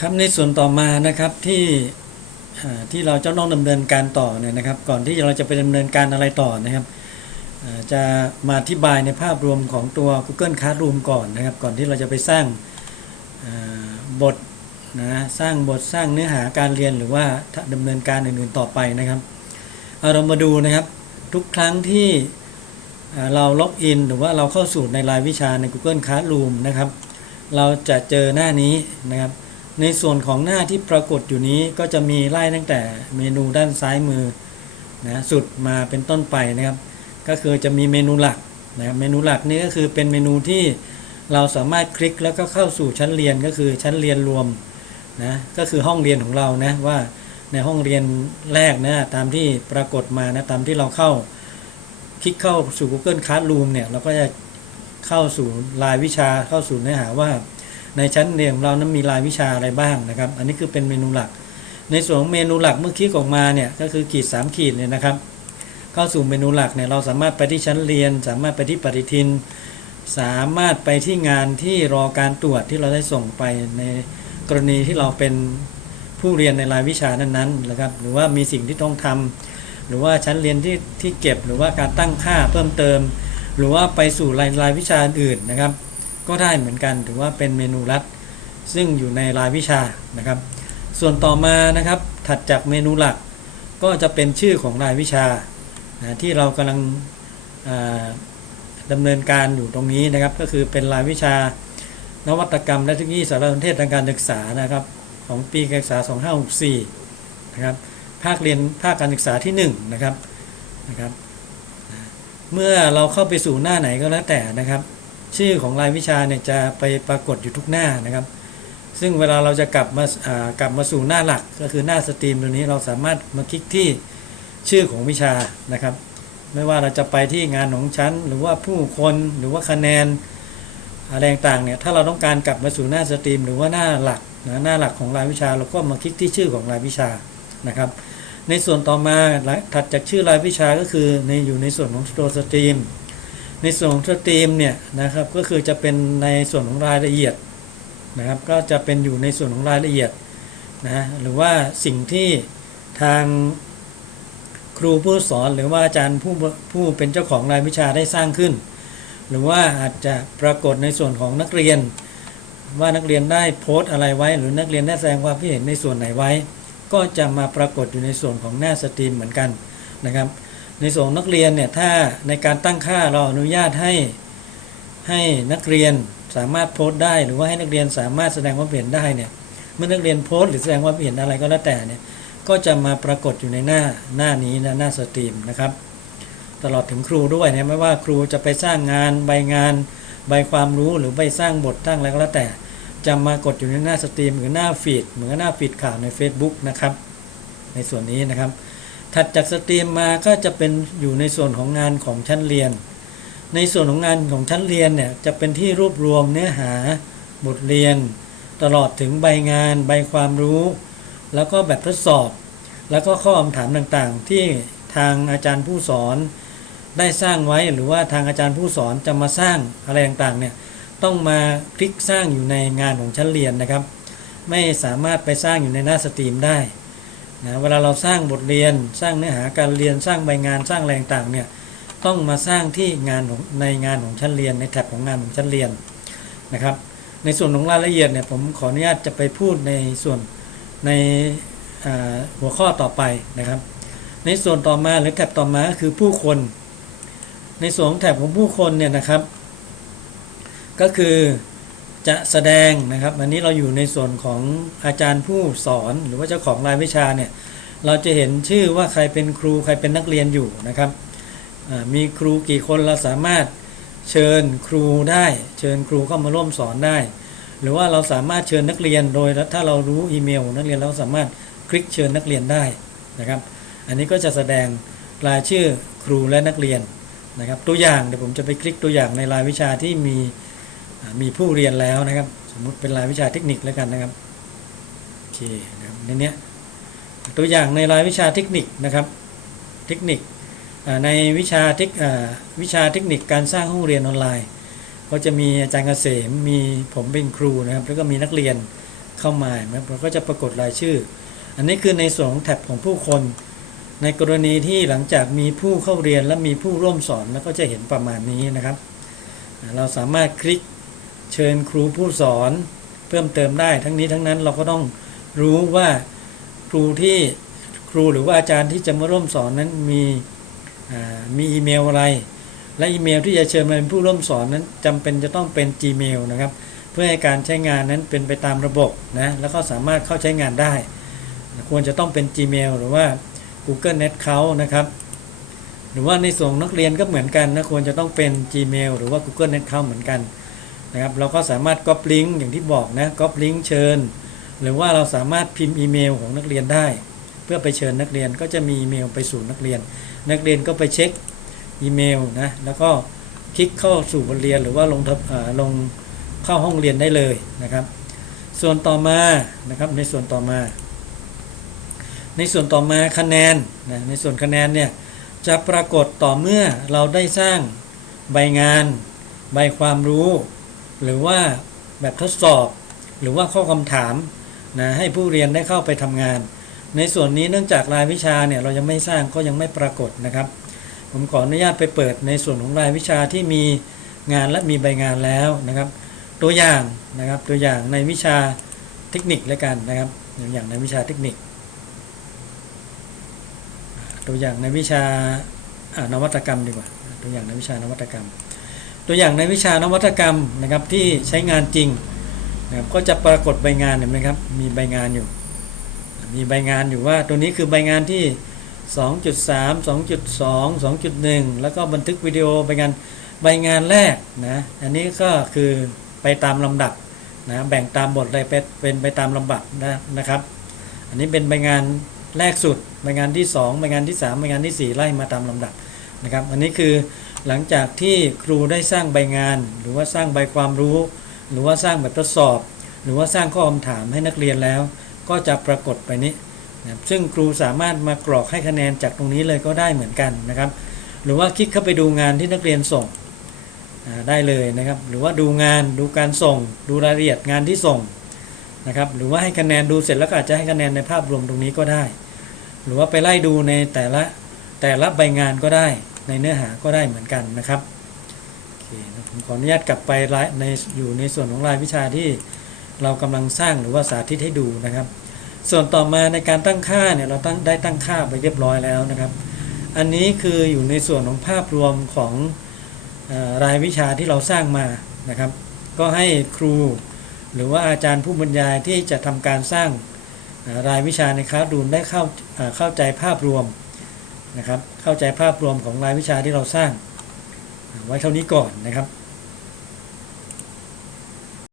ครับในส่วนต่อมานะครับที่ที่เราจะต้องดำเนินการต่อเนี่ยนะครับ ก่อนที่เราจะไปดำเนินการอะไรต่อนะครับจะมาอธิบายในภาพรวมของตัว Google Classroom ก่อนนะครับ ก่อนที่เราจะไปสร้างบทนะสร้างบทสร้างเนื้อหาการเรียนหรือว่าดำเนินการอื่นๆต่อไปนะครับเอาเรามาดูนะครับทุกครั้งที่เราล็อกอินหรือว่าเราเข้าสู่ในรายวิชาใน Google Classroom นะครับ เราจะเจอหน้านี้นะครับ ในส่วนของหน้าที่ปรากฏอยู่นี้ก็จะมีไล่ตั้งแต่เมนูด้านซ้ายมือนะสุดมาเป็นต้นไปนะครับ ก็คือจะมีเมนูหลักนะครับเมนูหลักนี้ก็คือเป็นเมนูที่เราสามารถคลิกแล้วก็เข้าสู่ชั้นเรียนก็คือชั้นเรียนรวมนะก็คือห้องเรียนของเรานะว่าในห้องเรียนแรกนะตามที่ปรากฏมานะตามที่เราเข้าคลิกเข้าสู่ Google Classroom เนี่ยเราก็จะเข้าสู่รายวิชาเข้าสู่เนื้อหาว่า ในชั้นเรียนของเรานั้นมีรายวิชาอะไรบ้างนะครับ อันนี้คือเป็นเมนูหลัก ในส่วนของเมนูหลักเมื่อคลิกออกมาเนี่ยก็คือขีด3ขีดเนี่ยนะครับ เข้าสู่เมนูหลักเนี่ยเราสามารถไปที่ชั้นเรียน สามารถไปที่ปฏิทิน สามารถไปที่งานที่รอการตรวจที่เราได้ส่งไปในกรณีที่เราเป็นผู้เรียนในรายวิชานั้นๆนะครับ หรือว่ามีสิ่งที่ต้องทำหรือว่าชั้นเรียนที่ที่เก็บ หรือว่าการตั้งค่าเพิ่มเติม หรือว่าไปสู่รายรายวิชาอื่นนะครับ ก็ได้เหมือนกัน ถือว่าเป็นเมนูลัด ซึ่งอยู่ในรายวิชานะครับ ส่วนต่อมานะครับ ถัดจากเมนูหลัก ก็จะเป็นชื่อของรายวิชานะที่เรากำลังอ่าดำเนินการอยู่ตรงนี้นะครับ ก็คือเป็นรายวิชานวัตกรรมและเทคโนโลยีสารสนเทศทางการศึกษานะครับ ของปีการศึกษา 2564 นะครับภาคเรียนภาคการศึกษาที่1นะครับนะครับ เมื่อเราเข้าไปสู่หน้าไหนก็แล้วแต่นะครับ ชื่อของรายวิชาเนี่ยจะไปปรากฏอยู่ทุกหน้านะครับ ซึ่งเวลาเราจะกลับมาากลับมาสู่หน้าหลักก็คือหน้าสตรีมตัวนี้เราสามารถมาคลิกที่ชื่อของวิชานะครับ ไม่ว่าเราจะไปที่งานของชั้น หรือว่าผู้คนหรือว่าคะแนนอะไรต่างเนี่ยถ้าเราต้องการกลับมาสู่หน้าสตรีม หรือว่าหน้าหลักนะหน้าหลักของรายวิชา เราก็มาคลิกที่ชื่อของรายวิชานะครับ ในส่วนต่อมาถัดจากชื่อรายวิชาก็คือในอยู่ในส่วนของตัวสตรีม ในส่วนของสตรีมเนี่ยนะครับก็คือจะเป็นในส่วนของรายละเอียดนะครับก็จะเป็นอยู่ในส่วนของรายละเอียดนะหรือว่าสิ่งที่ทางครูผู้สอนหรือว่าอาจารย์ผู้ผู้เป็นเจ้าของรายวิชาได้สร้างขึ้น หรือว่าอาจจะปรากฏในส่วนของนักเรียน ว่านักเรียนได้โพสต์อะไรไว้ หรือนักเรียนได้แสดงความคิดเห็นในส่วนไหนไว้ ก็จะมาปรากฏอยู่ในส่วนของหน้าสตรีมเหมือนกันนะครับ ในส่วนนักเรียนเนี่ยถ้าในการตั้งค่าเราอนุญาตให้ให้นักเรียนสามารถโพสต์ได้ หรือว่าให้นักเรียนสามารถแสดงความเห็นได้เนี่ยเมื่อนักเรียนโพสต์หรือแสดงความเห็นอะไรก็แล้วแต่เนี่ยก็จะมาปรากฏอยู่ในหน้าหน้านี้นะหน้าสตรีมนะครับ ตลอดถึงครูด้วยเนี่ยไม่ว่าครูจะไปสร้างงานใบงานใบความรู้หรือใบสร้างบทตั้งอะไรก็แล้วแต่ จะมากดอยู่ในหน้าสตรีมหรือหน้าฟีดเหมือนกับหน้าฟีดข่าวใน Facebook นะครับ ในส่วนนี้นะครับ ถัดจากสตรีมมาก็จะเป็นอยู่ในส่วนของงานของชั้นเรียน ในส่วนของงานของชั้นเรียนเนี่ยจะเป็นที่รวบรวมเนื้อหาบทเรียน ตลอดถึงใบงานใบความรู้ แล้วก็แบบทดสอบ แล้วก็ข้อคำถามต่างๆ ที่ทางอาจารย์ผู้สอน ได้สร้างไว้หรือว่าทางอาจารย์ผู้สอนจะมาสร้างอะไรต่างๆเนี่ยต้องมาคลิกสร้างอยู่ในงานของชั้นเรียนนะครับ ไม่สามารถไปสร้างอยู่ในหน้าสตรีมได้ นะเวลาเราสร้างบทเรียนสร้างเนื้อหาการเรียนสร้างใบงานสร้างแรงต่างเนี่ยต้องมาสร้างที่งานของในงานของชั้นเรียน ในแท็บของงานของชั้นเรียนนะครับ ในส่วนของรายละเอียดเนี่ยผมขออนุญาตจะไปพูดในส่วนในหัวข้อต่อไปนะครับ ในส่วนต่อมาหรือแท็บต่อมาก็คือผู้คน ในส่วนของแท็บของผู้คนเนี่ยนะครับ ก็คือ จะแสดงนะครับ อันนี้เราอยู่ในส่วนของอาจารย์ผู้สอนหรือว่าเจ้าของรายวิชาเนี่ยเราจะเห็นชื่อว่าใครเป็นครูใครเป็นนักเรียนอยู่นะครับมีครูกี่คนเราสามารถเชิญครูได้ เชิญครูเข้ามาร่วมสอนได้ หรือว่าเราสามารถเชิญนักเรียนโดยถ้าเรารู้อีเมล นักเรียนเราสามารถคลิกเชิญนักเรียนได้นะครับ อันนี้ก็จะแสดงรายชื่อครูและนักเรียนนะครับ ตัวอย่างเดี๋ยวผมจะไปคลิกตัวอย่างในรายวิชาที่มี มีผู้เรียนแล้วนะครับ สมมุติเป็นรายวิชาเทคนิคแล้วกันนะครับโอเคนะครับในนี้ตัวอย่างในรายวิชาเทคนิคนะครับเทคนิคในวิชาเทคอวิชาเทคนิคการสร้างห้องเรียนออนไลน์ ก็จะมีอาจารย์เกษมมีผมเป็นครูนะครับ แล้วก็มีนักเรียนเข้ามาเห็นไหมเราก็จะปรากฏรายชื่อ อันนี้คือในส่วนของแท็บของผู้คน ในกรณีที่หลังจากมีผู้เข้าเรียนและมีผู้ร่วมสอนแล้วก็จะเห็นประมาณนี้นะครับ เราสามารถคลิก เชิญครูผู้สอนเพิ่มเติมได้ ทั้งนี้ทั้งนั้นเราก็ต้องรู้ว่าครูที่ครูหรือว่าอาจารย์ที่จะมาร่วมสอนนั้นมีอ่ามีอีเมลอะไร และอีเมลที่จะเชิญมาเป็นผู้ร่วมสอนนั้นจำเป็นจะต้องเป็น Gmail นะครับ เพื่อให้การใช้งานนั้นเป็นไปตามระบบนะแล้วก็สามารถเข้าใช้งานได้ ควรจะต้องเป็น Gmail หรือว่า Google Net Account นะครับหรือว่าในส่วนของนักเรียนก็เหมือนกันนะควรจะต้องเป็น Gmail หรือว่า Google Net Account เหมือนกัน นะครับเราก็สามารถก๊อปลิงก์อย่างที่บอกนะก๊อปลิงก์เชิญ หรือว่าเราสามารถพิมพ์อีเมลของนักเรียนได้ เพื่อไปเชิญนักเรียนก็จะมีอีเมลไปสู่นักเรียน นักเรียนก็ไปเช็คอีเมลนะแล้วก็คลิกเข้าสู่บทเรียนหรือว่าลงทะเอ่อลงเข้าห้องเรียนได้เลยนะครับ ส่วนต่อมานะครับในส่วนต่อมา ในส่วนต่อมาคะแนนนะในส่วนคะแนนเนี่ยจะปรากฏต่อเมื่อเราได้สร้างใบงาน ใบความรู้ หรือว่าแบบทดสอบ หรือว่าข้อคำถามนะให้ผู้เรียนได้เข้าไปทำงาน ในส่วนนี้เนื่องจากรายวิชาเนี่ยเรายังไม่สร้างก็ยังไม่ปรากฏนะครับ ผมขออนุญาตไปเปิดในส่วนของรายวิชาที่มีงานและมีใบงานแล้วนะครับ ตัวอย่างนะครับตัวอย่างในวิชาเทคนิคแล้วกันนะครับอย่างอย่างในวิชาเทคนิค ตัวอย่างในวิชาอ่านวัตกรรมดีกว่า ตัวอย่างในวิชานวัตกรรม ตัวอย่างในวิชานวัตกรรมนะครับที่ใช้งานจริงนะครับก็จะปรากฏใบงานเห็นไหมครับมีใบงานอยู่ มีใบงานอยู่ว่าตัวนี้คือใบงานที่ 2.3 2.2 2.1 แล้วก็บันทึกวิดีโอใบงานใบงานแรกนะอันนี้ก็คือไปตามลำดับนะแบ่งตามบทเลยเป็นเป็นไปตามลำดับนะนะครับ อันนี้เป็นใบงานแรกสุดใบงานที่ 2 ใบงานที่ 3 ใบงานทีสี่4 ไล่มาตามลำดับนะครับ อันนี้คือ หลังจากที่ครูได้สร้างใบงาน หรือว่าสร้างใบความรู้ หรือว่าสร้างแบบทดสอบ หรือว่าสร้างข้อคำถามให้นักเรียนแล้ว ก็จะปรากฏไปนี้นะครับซึ่งครูสามารถมากรอกให้คะแนนจากตรงนี้เลยก็ได้เหมือนกันนะครับ หรือว่าคลิกเข้าไปดูงานที่นักเรียนส่งได้เลยนะครับ หรือว่าดูงานดูการส่ง ดูรายละเอียดงานที่ส่งนะครับหรือว่าให้คะแนนดูเสร็จแล้วก็อาจจะให้คะแนนในภาพรวมตรงนี้ก็ได้ หรือว่าไปไล่ดูในแต่ละแต่ละใบงานก็ได้ ในเนื้อหาก็ได้เหมือนกันนะครับโอเคผมขออนุญาตกลับไปในอยู่ในส่วนของรายวิชาที่เรากำลังสร้างหรือว่าสาธิตให้ดูนะครับ ส่วนต่อมาในการตั้งค่าเนี่ยเราตั้งได้ตั้งค่าไปเรียบร้อยแล้วนะครับ อันนี้คืออยู่ในส่วนของภาพรวมของอรายวิชาที่เราสร้างมานะครับ ก็ให้ครูหรือว่าอาจารย์ผู้บรรยายที่จะทำการสร้างรายวิชาในคลาสรูมได้เข้าเข้าใจภาพรวม นะครับ เข้าใจภาพรวมของรายวิชาที่เราสร้าง ไว้เท่านี้ก่อนนะครับ